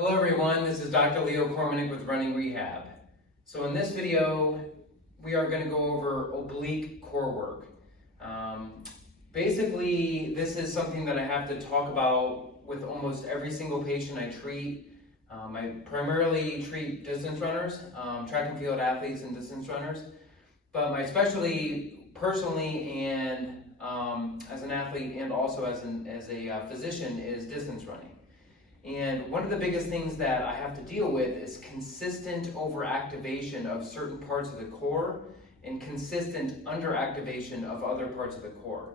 Hello everyone, this is Dr. Leo Kormanik with Running Rehab. So in this video, we are going to go over oblique core work. Basically, this is something that I have to talk about with almost every single patient I treat. I primarily treat distance runners, track and field athletes and distance runners. But my specialty personally and as an athlete and also as a physician is distance running. And one of the biggest things that I have to deal with is consistent overactivation of certain parts of the core and consistent underactivation of other parts of the core.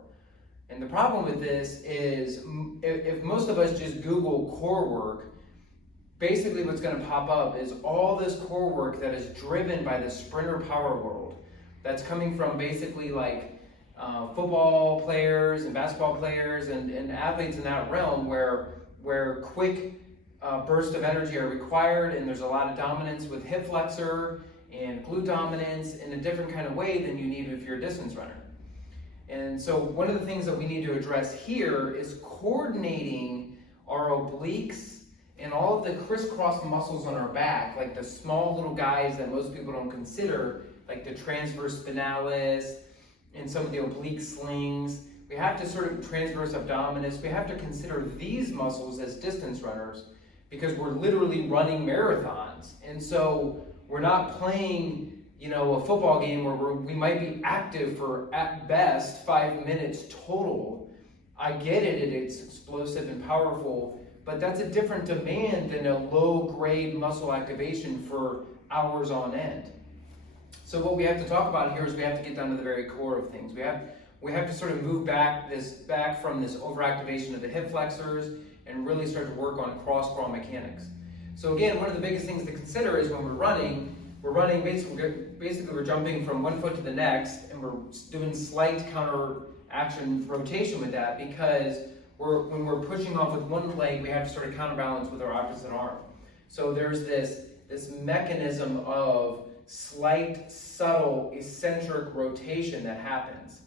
And the problem with this is if most of us just Google core work, basically what's going to pop up is all this core work that is driven by the sprinter power world. That's coming from basically like football players and basketball players and athletes in that realm where quick bursts of energy are required, and there's a lot of dominance with hip flexor and glute dominance in a different kind of way than you need if you're a distance runner. And so one of the things that we need to address here is coordinating our obliques and all of the crisscross muscles on our back, like the small little guys that most people don't consider, like the transverse spinalis and some of the oblique slings. We have to sort of transverse abdominis. We have to consider these muscles as distance runners because we're literally running marathons. And so we're not playing, a football game where we might be active for at best 5 minutes total. I get it, it's explosive and powerful, but that's a different demand than a low-grade muscle activation for hours on end. So what we have to talk about here is we have to get down to the very core of things. We have to sort of move back from this overactivation of the hip flexors and really start to work on cross-crawl mechanics. So again, one of the biggest things to consider is when we're running basically we're jumping from one foot to the next, and we're doing slight counter action rotation with that because when we're pushing off with one leg, we have to sort of counterbalance with our opposite arm. So there's this mechanism of slight, subtle, eccentric rotation that happens.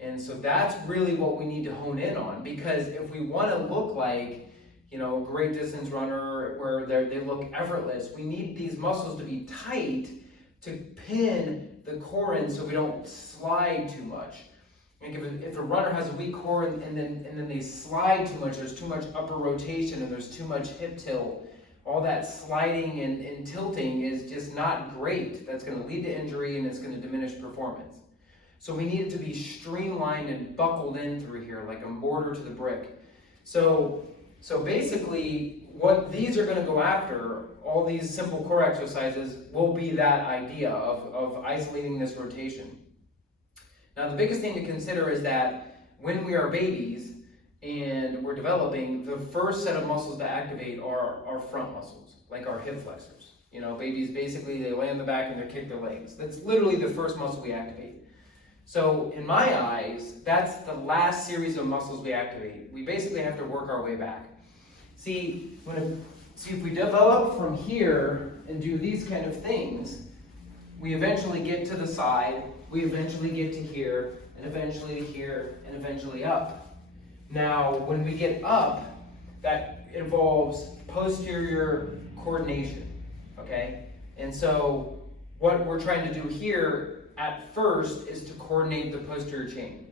And so that's really what we need to hone in on, because if we want to look like, a great distance runner where they look effortless, we need these muscles to be tight to pin the core in so we don't slide too much. Like if a runner has a weak core and then they slide too much, there's too much upper rotation and there's too much hip tilt, all that sliding and tilting is just not great. That's going to lead to injury and it's going to diminish performance. So we need it to be streamlined and buckled in through here like a mortar to the brick. So basically what these are going to go after, all these simple core exercises, will be that idea of isolating this rotation. Now the biggest thing to consider is that when we are babies and we're developing, the first set of muscles to activate are our front muscles, like our hip flexors. Babies basically, they lay on the back and they kick their legs. That's literally the first muscle we activate. So in my eyes, that's the last series of muscles we activate. We basically have to work our way back. See, if we develop from here and do these kind of things, we eventually get to the side, we eventually get to here, and eventually to here, and eventually up. Now, when we get up, that involves posterior coordination, okay? And so what we're trying to do here at first is to coordinate the posterior chain.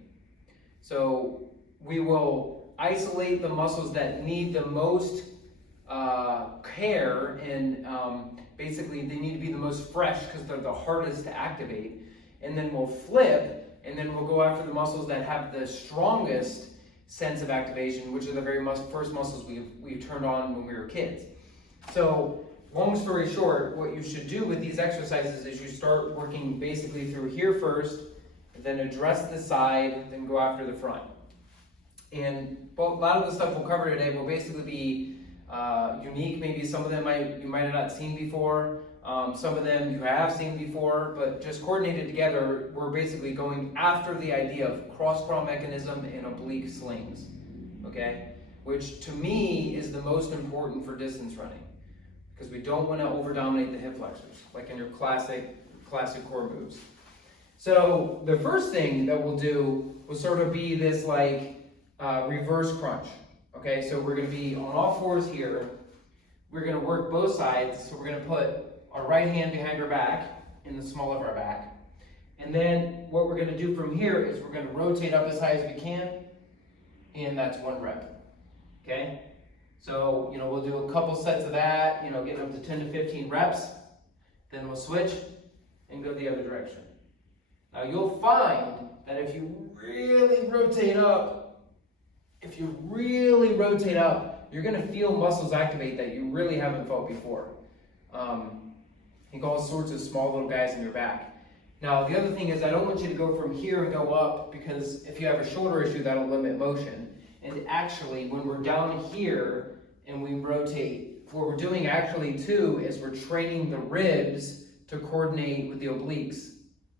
So we will isolate the muscles that need the most care, and basically they need to be the most fresh because they're the hardest to activate. And then we'll flip, and then we'll go after the muscles that have the strongest sense of activation, which are the very first muscles we've turned on when we were kids. So long story short, what you should do with these exercises is you start working basically through here first, then address the side, then go after the front. And a lot of the stuff we'll cover today will basically be unique. Maybe some of them you might have not seen before. Some of them you have seen before, but just coordinated together, we're basically going after the idea of cross-crawl mechanism and oblique slings, okay? Which to me is the most important for distance running, because we don't want to over-dominate the hip flexors, like in your classic core moves. So the first thing that we'll do will sort of be this reverse crunch. Okay, so we're going to be on all fours here. we're gonna work both sides. So we're gonna put our right hand behind our back in the small of our back. And then what we're gonna do from here is we're gonna rotate up as high as we can, and that's 1 rep, okay? So, we'll do a couple sets of that, getting up to 10 to 15 reps. Then we'll switch and go the other direction. Now you'll find that if you really rotate up, you're gonna feel muscles activate that you really haven't felt before. You got all sorts of small little guys in your back. Now the other thing is I don't want you to go from here and go up, because if you have a shoulder issue, that'll limit motion. And actually, when we're down here and we rotate, what we're doing actually too is we're training the ribs to coordinate with the obliques.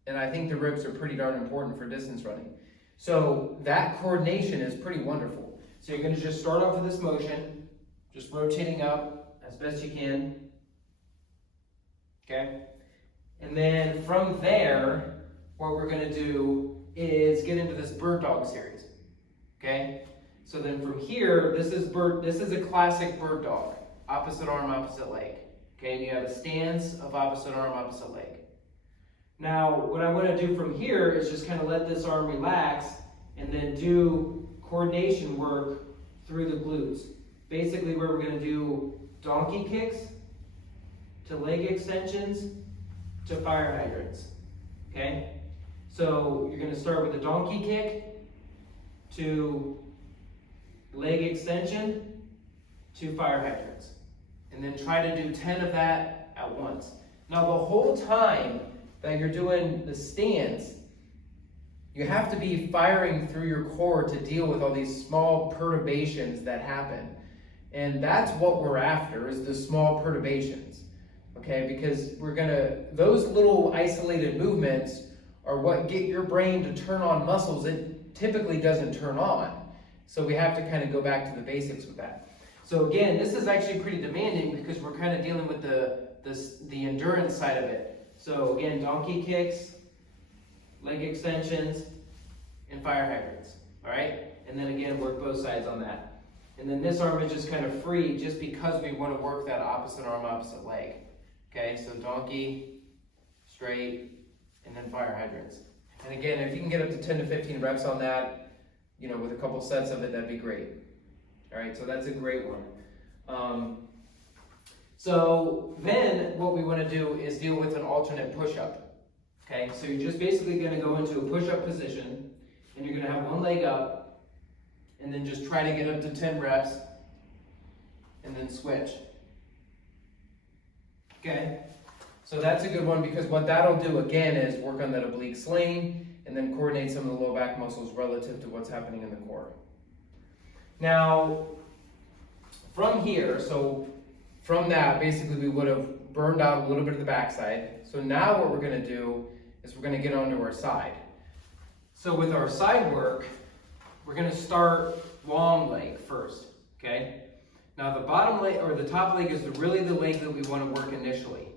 And I think the ribs are pretty darn important for distance running. So that coordination is pretty wonderful. So you're gonna just start off with this motion, just rotating up as best you can. Okay? And then from there, what we're gonna do is get into this bird dog series. Okay? So then from here, this is a classic bird dog. Opposite arm, opposite leg. Okay, and you have a stance of opposite arm, opposite leg. Now, what I want to do from here is just kind of let this arm relax and then do coordination work through the glutes. Basically, where we're going to do donkey kicks to leg extensions to fire hydrants. Okay? So you're going to start with a donkey kick to leg extension to fire hydrants. And then try to do 10 of that at once. Now the whole time that you're doing the stance, you have to be firing through your core to deal with all these small perturbations that happen. And that's what we're after, is the small perturbations. Okay, because those little isolated movements are what get your brain to turn on muscles it typically doesn't turn on. So we have to kind of go back to the basics with that. So again, this is actually pretty demanding because we're kind of dealing with the endurance side of it. So again, donkey kicks, leg extensions, and fire hydrants. All right? And then again, work both sides on that. And then this arm is just kind of free just because we want to work that opposite arm, opposite leg. Okay, so donkey, straight, and then fire hydrants. And again, if you can get up to 10 to 15 reps on that, with a couple sets of it, that'd be great. All right, so that's a great one. So then what we want to do is deal with an alternate push-up. Okay, so you're just basically going to go into a push-up position, and you're going to have one leg up, and then just try to get up to 10 reps, and then switch. Okay, so that's a good one because what that'll do again is work on that oblique sling, and then coordinate some of the low back muscles relative to what's happening in the core. Now, from here, so from that, basically we would have burned out a little bit of the backside. So now what we're going to do is we're going to get onto our side. So with our side work, we're going to start long leg first, okay? Now the bottom leg, or the top leg, is really the leg that we want to work initially,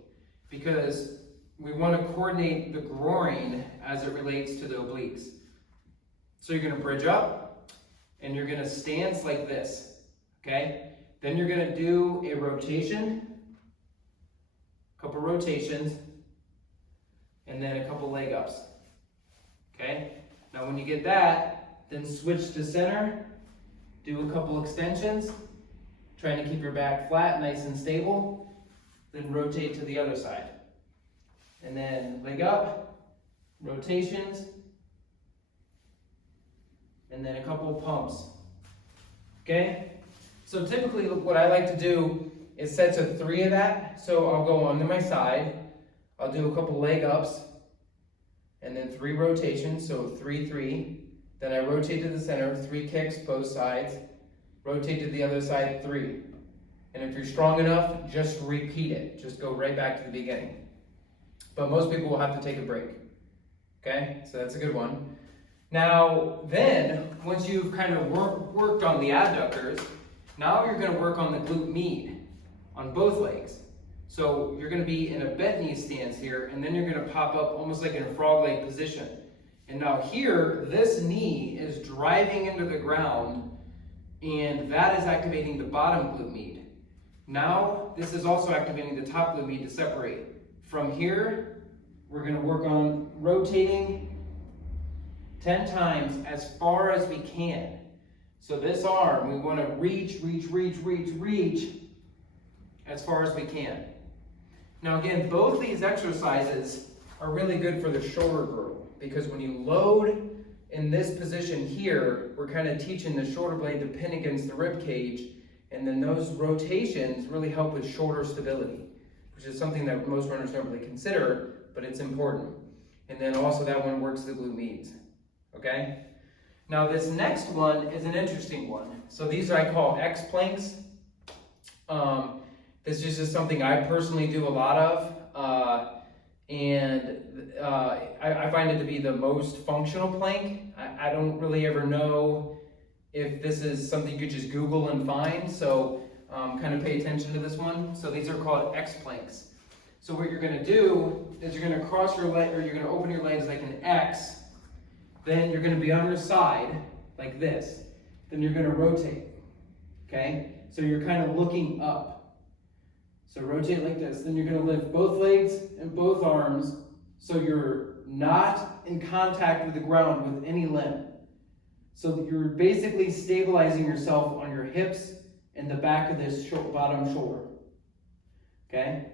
because we want to coordinate the groin as it relates to the obliques. So you're going to bridge up, and you're going to stance like this, okay? Then you're going to do a rotation, a couple rotations, and then a couple leg ups, okay? Now when you get that, then switch to center, do a couple extensions, trying to keep your back flat, nice and stable, then rotate to the other side. And then leg up, rotations, and then a couple pumps. Okay? So typically what I like to do is sets of 3 of that. So I'll go onto my side, I'll do a couple leg ups, and then 3 rotations, so 3, 3. Then I rotate to the center, 3 kicks both sides, rotate to the other side, 3. And if you're strong enough, just repeat it. Just go right back to the beginning. But most people will have to take a break. Okay, so that's a good one. Now, then, once you've kind of worked on the adductors, now you're going to work on the glute med on both legs. So you're going to be in a bent knee stance here, and then you're going to pop up almost like in a frog leg position. And now here, this knee is driving into the ground, and that is activating the bottom glute med. Now, this is also activating the top glute med to separate. From here, we're going to work on rotating 10 times as far as we can. So this arm, we want to reach as far as we can. Now again, both these exercises are really good for the shoulder girdle, because when you load in this position here, we're kind of teaching the shoulder blade to pin against the rib cage, and then those rotations really help with shoulder stability, which is something that most runners don't really consider, but it's important. And then also that one works the glute meds, okay? Now this next one is an interesting one. So these I call X planks. This is just something I personally do a lot of, I find it to be the most functional plank. I don't really ever know if this is something you could just Google and find, so kind of pay attention to this one. So these are called X planks. So what you're going to do is you're going to cross your leg, or you're going to open your legs like an X. Then you're going to be on your side like this. Then you're going to rotate. Okay? So you're kind of looking up. So rotate like this. Then you're going to lift both legs and both arms so you're not in contact with the ground with any limb. So you're basically stabilizing yourself on your hips and the back of this bottom shoulder. Okay?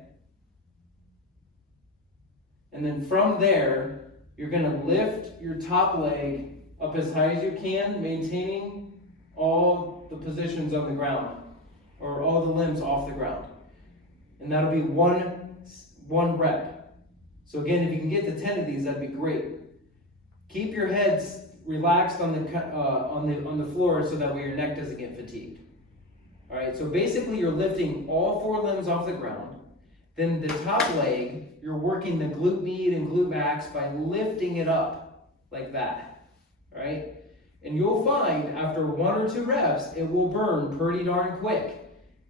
And then from there, you're going to lift your top leg up as high as you can, maintaining all the positions on the ground, or all the limbs off the ground. And that'll be one rep. So again, if you can get to 10 of these, that'd be great. Keep your heads relaxed on the floor so that way your neck doesn't get fatigued. All right, so basically you're lifting all 4 limbs off the ground. Then the top leg, you're working the glute med and glute max by lifting it up like that. All right? And you'll find after 1 or 2 reps, it will burn pretty darn quick.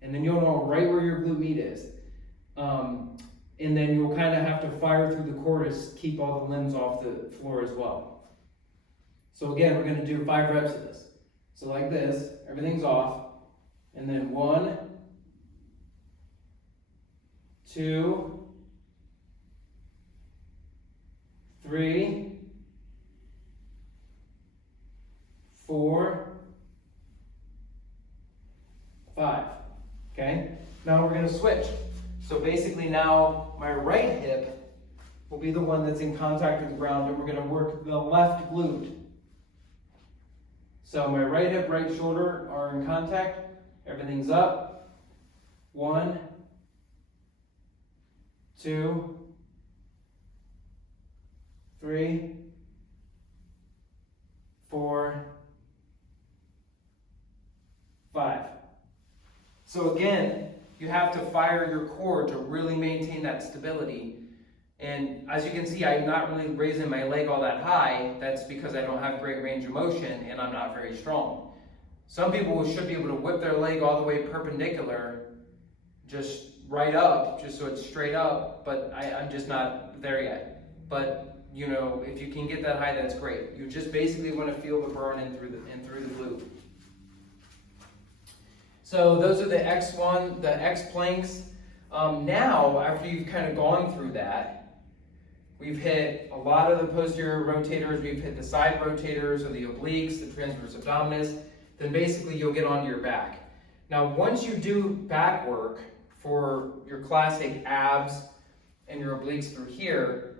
And then you'll know right where your glute med is. And then you'll kind of have to fire through the core to keep all the limbs off the floor as well. So again, we're going to do 5 reps of this. So like this, everything's off. And then 1, 2, 3, 4, 5. Okay? Now we're going to switch. So basically now my right hip will be the one that's in contact with the ground, and we're going to work the left glute. So my right hip, right shoulder are in contact. Everything's up. 1, 2, 3, 4, 5. So again, you have to fire your core to really maintain that stability. And as you can see, I'm not really raising my leg all that high. That's because I don't have great range of motion and I'm not very strong. Some people should be able to whip their leg all the way perpendicular, just right up, just so it's straight up, but I'm just not there yet. But you know, if you can get that high, that's great. You just basically want to feel the burn in through the glute. So those are the X1, the X planks. Now, after you've kind of gone through that, we've hit a lot of the posterior rotators, we've hit the side rotators or the obliques, the transverse abdominis, then basically you'll get onto your back. Now, once you do back work for your classic abs and your obliques through here,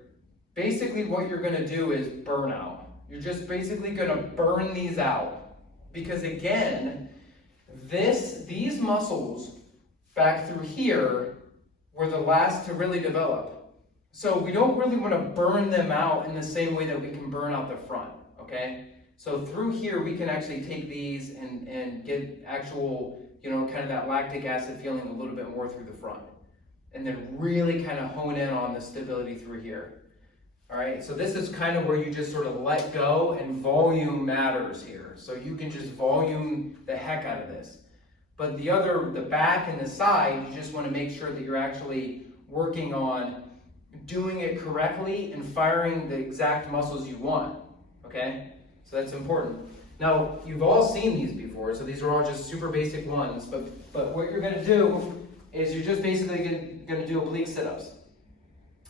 basically what you're going to do is burnout. You're just basically going to burn these out. Because again, these muscles back through here were the last to really develop. So we don't really want to burn them out in the same way that we can burn out the front, okay? So through here, we can actually take these and get actual, you know, kind of that lactic acid feeling a little bit more through the front. And then really kind of hone in on the stability through here. All right, so this is kind of where you just sort of let go, and volume matters here. So you can just volume the heck out of this. But the back and the side, you just want to make sure that you're actually working on doing it correctly and firing the exact muscles you want, okay? So that's important. Now, you've all seen these before, so these are all just super basic ones, but what you're going to do is you're just basically gonna do oblique sit-ups.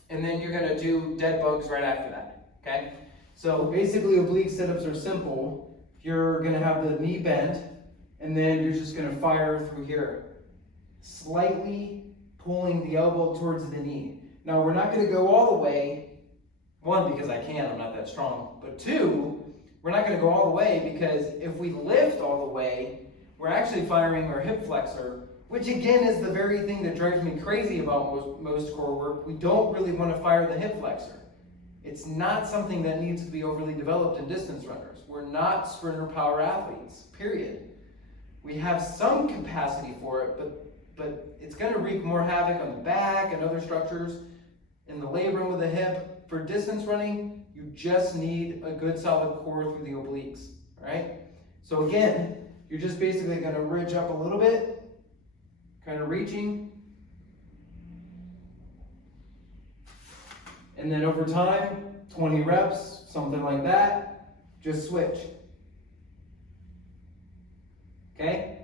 And then you're gonna do dead bugs right after that, okay? So basically oblique sit-ups are simple. You're gonna have the knee bent, and then you're just gonna fire through here, slightly pulling the elbow towards the knee. Now we're not gonna go all the way, one, because I can't, I'm not that strong, but two, we're not gonna go all the way because if we lift all the way, we're actually firing our hip flexor, which again is the very thing that drives me crazy about most core work. We don't really want to fire the hip flexor. It's not something that needs to be overly developed in distance runners. We're not sprinter power athletes, period. We have some capacity for it, but it's going to wreak more havoc on the back and other structures in the labrum of the hip. For distance running, you just need a good solid core through the obliques, all right? So again, you're just basically going to ridge up a little bit, kind of reaching, and then over time, 20 reps, something like that, just switch. Okay?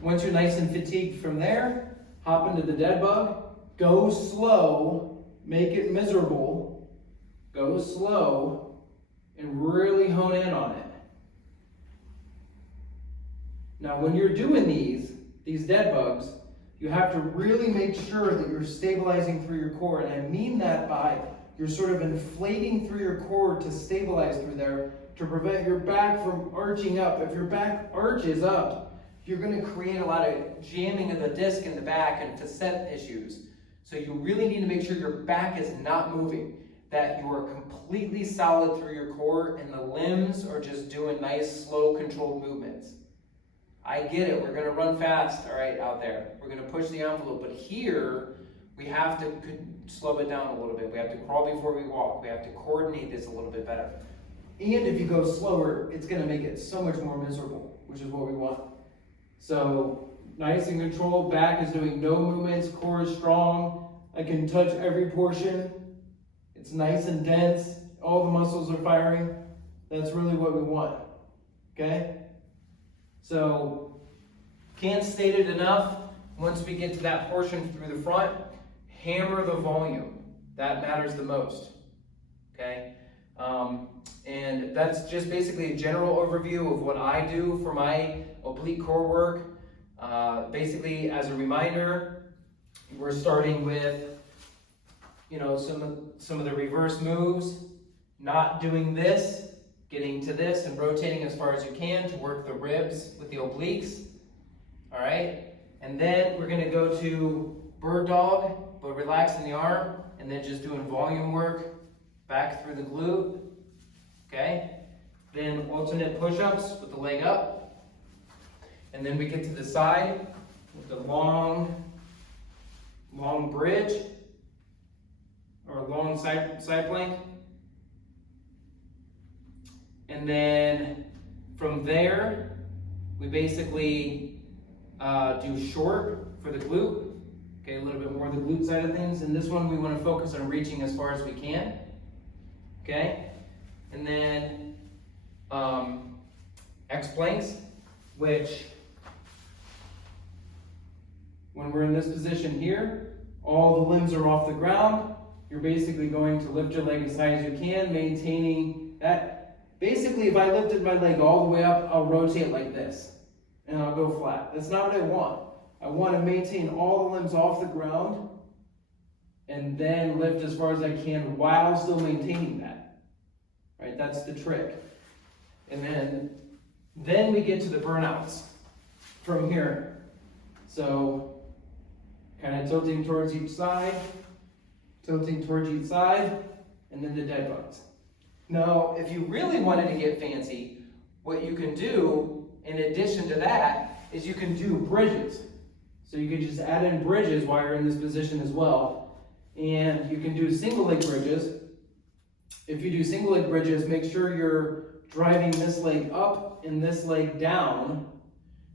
Once you're nice and fatigued from there, hop into the dead bug, go slow, make it miserable, go slow, and really hone in on it. Now when you're doing these dead bugs, you have to really make sure that you're stabilizing through your core. And I mean that by you're sort of inflating through your core to stabilize through there to prevent your back from arching up. If your back arches up, you're going to create a lot of jamming of the disc in the back and facet issues. So you really need to make sure your back is not moving, that you are completely solid through your core and the limbs are just doing nice, slow, controlled movements. I get it, we're gonna run fast, all right, out there. We're gonna push the envelope, but here, we have to slow it down a little bit. We have to crawl before we walk. We have to coordinate this a little bit better. And if you go slower, it's gonna make it so much more miserable, which is what we want. So, nice and controlled, back is doing no movements, core is strong. I can touch every portion. It's nice and dense. All the muscles are firing. That's really what we want, okay? So, can't state it enough. Once we get to that portion through the front, hammer the volume. That matters the most, okay? And that's just basically a general overview of what I do for my oblique core work. Basically, as a reminder, we're starting with, you know, some of the reverse moves, not doing this, getting to this and rotating as far as you can to work the ribs with the obliques, all right? And then we're gonna go to bird dog, but relaxing the arm, and then just doing volume work back through the glute, okay? Then alternate push-ups with the leg up. And then we get to the side with the long bridge, or long side plank. And then from there, we basically do short for the glute. Okay, a little bit more the glute side of things. And this one we want to focus on reaching as far as we can. Okay, and then X planks, which when we're in this position here, all the limbs are off the ground. You're basically going to lift your leg as high as you can, maintaining that. Basically, if I lifted my leg all the way up, I'll rotate like this, and I'll go flat. That's not what I want. I want to maintain all the limbs off the ground, and then lift as far as I can while still maintaining that. Right? That's the trick. And then we get to the burnouts from here. So, kind of tilting towards each side, and then the dead bugs. Now, if you really wanted to get fancy, what you can do, in addition to that, is you can do bridges. So you can just add in bridges while you're in this position as well. And you can do single leg bridges. If you do single leg bridges, make sure you're driving this leg up and this leg down.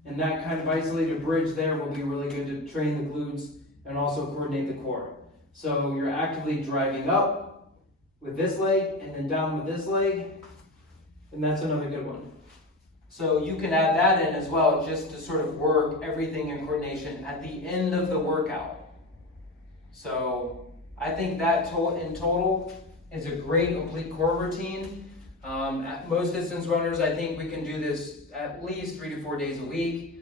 And that kind of isolated bridge there will be really good to train the glutes and also coordinate the core. So you're actively driving up with this leg and then down with this leg, and that's another good one. So you can add that in as well, just to sort of work everything in coordination at the end of the workout. So I think that in total is a great oblique core routine. At most distance runners, I think we can do this at least 3 to 4 days a week.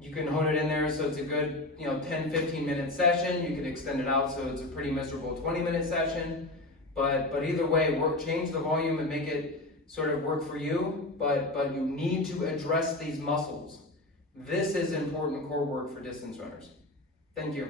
You can hone it in there so it's a good 10-15 minute session. You can extend it out so it's a pretty miserable 20-minute session. But either way, change the volume and make it sort of work for you, but you need to address these muscles. This is important core work for distance runners. Thank you.